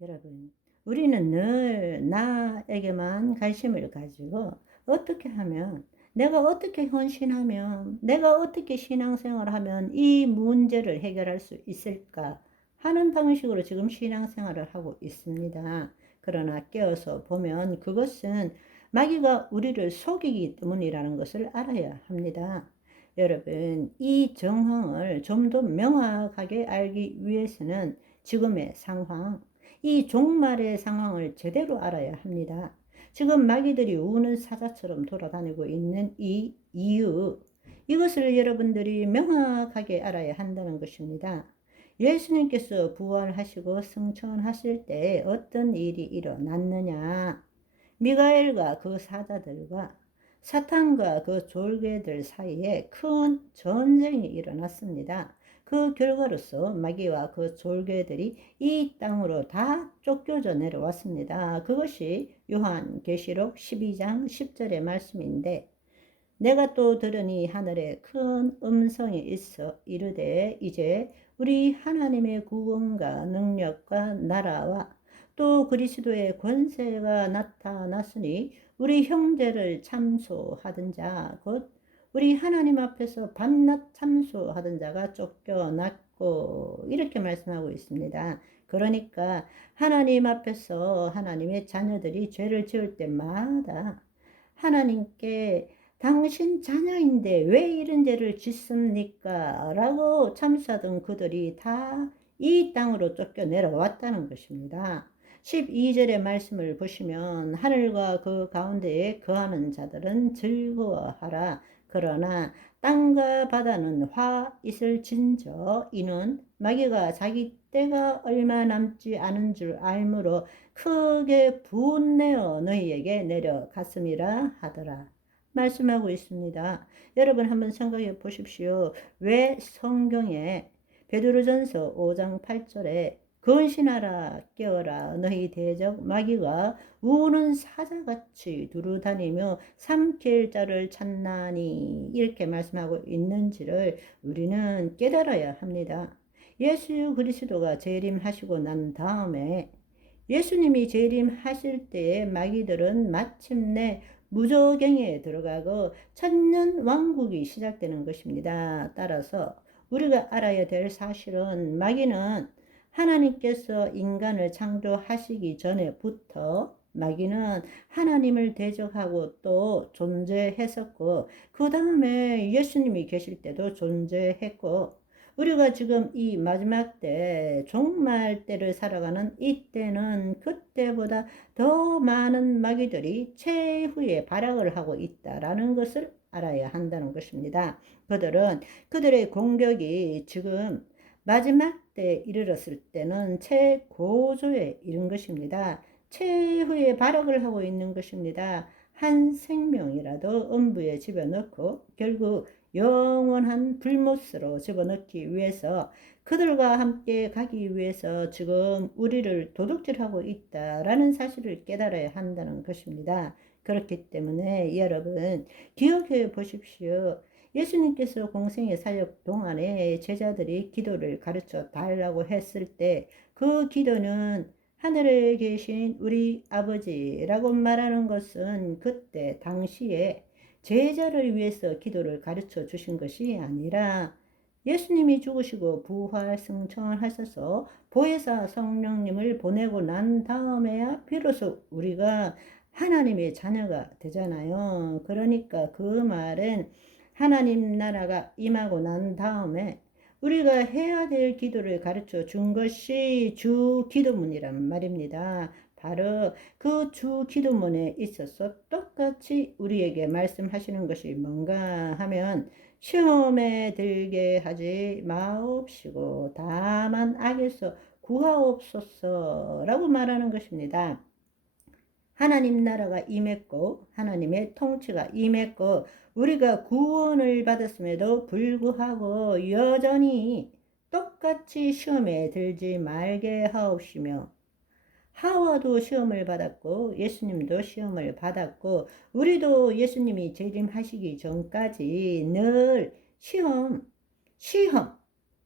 여러분, 우리는 늘 나에게만 관심을 가지고 어떻게 하면, 내가 어떻게 헌신하면, 내가 어떻게 신앙생활을 하면 이 문제를 해결할 수 있을까 하는 방식으로 지금 신앙생활을 하고 있습니다. 그러나 깨어서 보면 그것은 마귀가 우리를 속이기 때문이라는 것을 알아야 합니다. 여러분, 이 정황을 좀 더 명확하게 알기 위해서는 지금의 상황, 이 종말의 상황을 제대로 알아야 합니다. 지금 마귀들이 우는 사자처럼 돌아다니고 있는 이 이유, 이것을 여러분들이 명확하게 알아야 한다는 것입니다. 예수님께서 부활하시고 승천하실 때 어떤 일이 일어났느냐? 미가엘과 그 사자들과 사탄과 그 졸개들 사이에 큰 전쟁이 일어났습니다. 그 결과로서 마귀와 그 졸개들이 이 땅으로 다 쫓겨져 내려왔습니다. 그것이 요한계시록 12장 10절의 말씀인데, 내가 또 들으니 하늘에 큰 음성이 있어 이르되 이제 우리 하나님의 구원과 능력과 나라와 또 그리스도의 권세가 나타났으니 우리 형제를 참소하던 자 곧 우리 하나님 앞에서 밤낮 참소하던 자가 쫓겨났고, 이렇게 말씀하고 있습니다. 그러니까 하나님 앞에서 하나님의 자녀들이 죄를 지을 때마다 하나님께 당신 자녀인데 왜 이런 죄를 짓습니까? 라고 참수하던 그들이 다 이 땅으로 쫓겨 내려왔다는 것입니다. 12절의 말씀을 보시면 하늘과 그 가운데에 거하는 자들은 즐거워하라. 그러나 땅과 바다는 화 있을진저 이는 마귀가 자기 때가 얼마 남지 않은 줄 알므로 크게 분내어 너희에게 내려갔음이라 하더라. 말씀하고 있습니다. 여러분 한번 생각해 보십시오. 왜 성경에 베드로전서 5장 8절에 근신하라 깨어라 너희 대적 마귀가 우는 사자같이 두루다니며 삼킬 자를 찾나니 이렇게 말씀하고 있는지를 우리는 깨달아야 합니다. 예수 그리스도가 재림하시고 난 다음에 예수님이 재림하실 때에 마귀들은 마침내 무저갱에 들어가고 천년 왕국이 시작되는 것입니다. 따라서 우리가 알아야 될 사실은 마귀는 하나님께서 인간을 창조하시기 전에부터 마귀는 하나님을 대적하고 또 존재했었고, 그 다음에 예수님이 계실 때도 존재했고, 우리가 지금 이 마지막 때, 종말 때를 살아가는 이때는 그때보다 더 많은 마귀들이 최후의 발악을 하고 있다라는 것을 알아야 한다는 것입니다. 그들은 그들의 공격이 지금 마지막 때에 이르렀을 때는 최고조에 이른 것입니다. 최후의 발악을 하고 있는 것입니다. 한 생명이라도 음부에 집어넣고 결국 영원한 불못으로 집어넣기 위해서, 그들과 함께 가기 위해서 지금 우리를 도둑질하고 있다라는 사실을 깨달아야 한다는 것입니다. 그렇기 때문에 여러분 기억해 보십시오. 예수님께서 공생의 사역 동안에 제자들이 기도를 가르쳐 달라고 했을 때 그 기도는 하늘에 계신 우리 아버지라고 말하는 것은 그때 당시에 제자를 위해서 기도를 가르쳐 주신 것이 아니라 예수님이 죽으시고 부활 승천하셔서 보혜사 성령님을 보내고 난 다음에야 비로소 우리가 하나님의 자녀가 되잖아요. 그러니까 그 말은 하나님 나라가 임하고 난 다음에 우리가 해야 될 기도를 가르쳐 준 것이 주 기도문이란 말입니다. 바로 그 주 기도문에 있어서 똑같이 우리에게 말씀하시는 것이 뭔가 하면 시험에 들게 하지 마옵시고 다만 악에서 구하옵소서 라고 말하는 것입니다. 하나님 나라가 임했고 하나님의 통치가 임했고 우리가 구원을 받았음에도 불구하고 여전히 똑같이 시험에 들지 말게 하옵시며, 하와도 시험을 받았고 예수님도 시험을 받았고 우리도 예수님이 재림하시기 전까지 늘 시험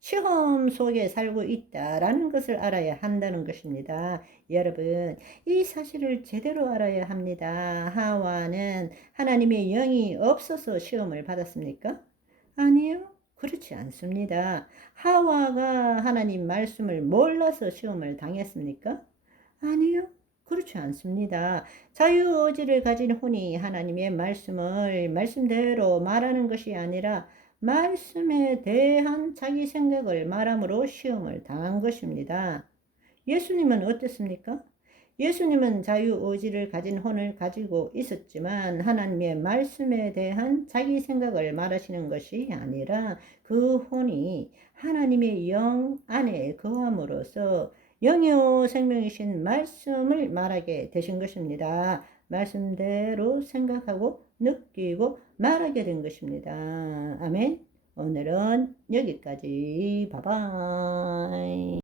시험 속에 살고 있다라는 것을 알아야 한다는 것입니다. 여러분, 이 사실을 제대로 알아야 합니다. 하와는 하나님의 영이 없어서 시험을 받았습니까? 아니요. 그렇지 않습니다. 하와가 하나님 말씀을 몰라서 시험을 당했습니까? 아니요. 그렇지 않습니다. 자유의지를 가진 혼이 하나님의 말씀을 말씀대로 말하는 것이 아니라 말씀에 대한 자기 생각을 말함으로 시험을 당한 것입니다. 예수님은 어땠습니까? 예수님은 자유의지를 가진 혼을 가지고 있었지만 하나님의 말씀에 대한 자기 생각을 말하시는 것이 아니라 그 혼이 하나님의 영 안에 거함으로써 영요 생명이신 말씀을 말하게 되신 것입니다. 말씀대로 생각하고 느끼고 말하게 된 것입니다. 아멘. 오늘은 여기까지. 바이바이.